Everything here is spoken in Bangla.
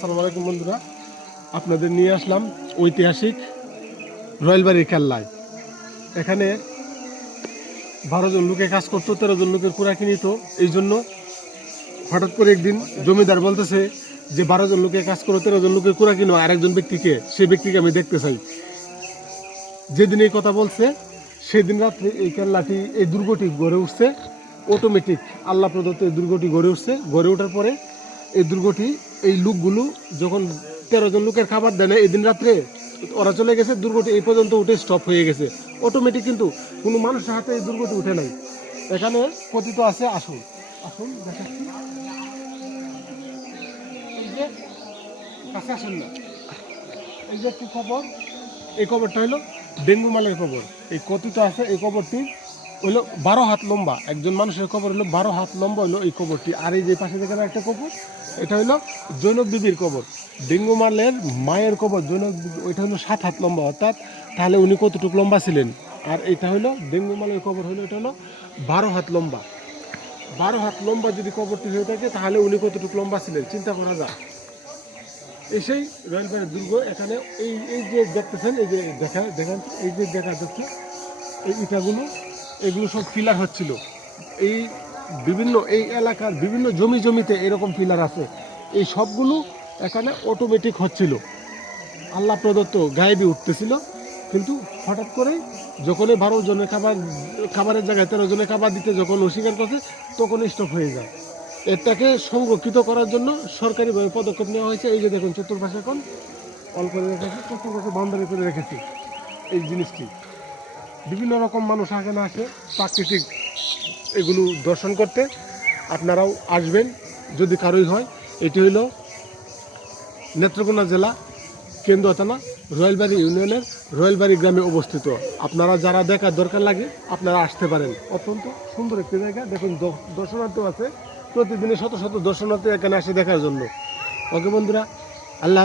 আসসালামু আলাইকুম বন্ধুরা, আপনাদের নিয়ে আসলাম ঐতিহাসিক রয়েলবাড়ির কেল্লায়। এখানে 12 জন লোকে কাজ করতো, 13 জন লোকের কুড়াকি নিত। এই জন্য হঠাৎ করে একদিন জমিদার বলতেছে যে 12 জন লোকে কাজ করো, 13 জন লোকের কুড়াকি নয়, আরেকজন ব্যক্তিকে, সেই ব্যক্তিকে আমি দেখতে চাই। যেদিন এই কথা বলছে সেদিন রাত্রে এই কেল্লাটি, এই দুর্গটি গড়ে উঠছে অটোমেটিক। আল্লাহ প্রদত্ত এই দুর্গটি গড়ে উঠছে। গড়ে ওঠার পরে এই দুর্গটি, এই লোকগুলো যখন 13 জন লোকের খাবার দেয় না, এই দিন রাত্রে ওরা চলে গেছে, দুর্গটি এই পর্যন্ত উঠে স্টপ হয়ে গেছে অটোমেটিক। কিন্তু কোনো মানুষের হাতে এই দুর্গটি উঠে নাই। এখানে কথিত আছে, আসুন আসুন দেখাচ্ছি, এই যে কাছে আসেন না, এই যে একটি খবর, এই কবরটা হলো ডেঙ্গু মালের কবর। এই কথিত আছে এই কবরটি হলো 12 হাত লম্বা, একজন মানুষের কবর হলো 12 হাত লম্বা হলো এই কবরটি। আর এই যে পাশে দেখেন একটা কবর, এটা হলো জৈনব বিবির কবর। ডেঙ্গু মালের মায়ের কবর জৈনব বিবি, ওইটা হলো 7 হাত লম্বা। অর্থাৎ তাহলে উনি কতটুকু লম্বা ছিলেন। আর এটা হলো ডেঙ্গু মালের কবর, হলো এটা হলো 12 হাত লম্বা। 12 হাত লম্বা যদি কবরটি হয়ে থাকে তাহলে উনি কতটুকু লম্বা ছিলেন চিন্তা করা যায়। এই সেই রয়েলবাড়ির দুর্গ। এখানে এই এই যে দেখতেছেন, এই যে দেখেন, এই যে দেখা যাচ্ছে এই ইটাগুলো, এগুলো সব ফিলার হচ্ছিল। এই বিভিন্ন এই এলাকার বিভিন্ন জমিতে এরকম ফিলার আছে। এই সবগুলো এখানে অটোমেটিক হচ্ছিল, আল্লাহ প্রদত্ত গায়েবী উঠতেছিল। কিন্তু হঠাৎ করে যখন 12 জনের খাবারের জায়গায় 13 জনের খাবার দিতে যখন অস্বীকার করছে, তখন স্টপ হয়ে যায়। এটাকে সংরক্ষিত করার জন্য সরকারিভাবে পদক্ষেপ নেওয়া হয়েছে। এই যে দেখুন, চতুর্পাশে এখন অল করে রেখেছে, চতুর্পাশে বাউন্ডারি করে রেখেছে এই জিনিসটি। বিভিন্ন রকম মানুষ এখানে আসে প্রাকৃতিক এগুলো দর্শন করতে। আপনারাও আসবেন যদি কারোই হয়। এটি হইল নেত্রকোনা জেলা, কেন্দ্র থানা, রয়েলবাড়ি ইউনিয়নের রয়েলবাড়ি গ্রামে অবস্থিত। আপনারা যারা দেখার দরকার লাগে আপনারা আসতে পারেন। অত্যন্ত সুন্দর একটি জায়গা। দেখুন দর্শনার্থী আছে, প্রতিদিনে শত শত দর্শনার্থী এখানে আসে দেখার জন্য। ওকে বন্ধুরা, আল্লাহ।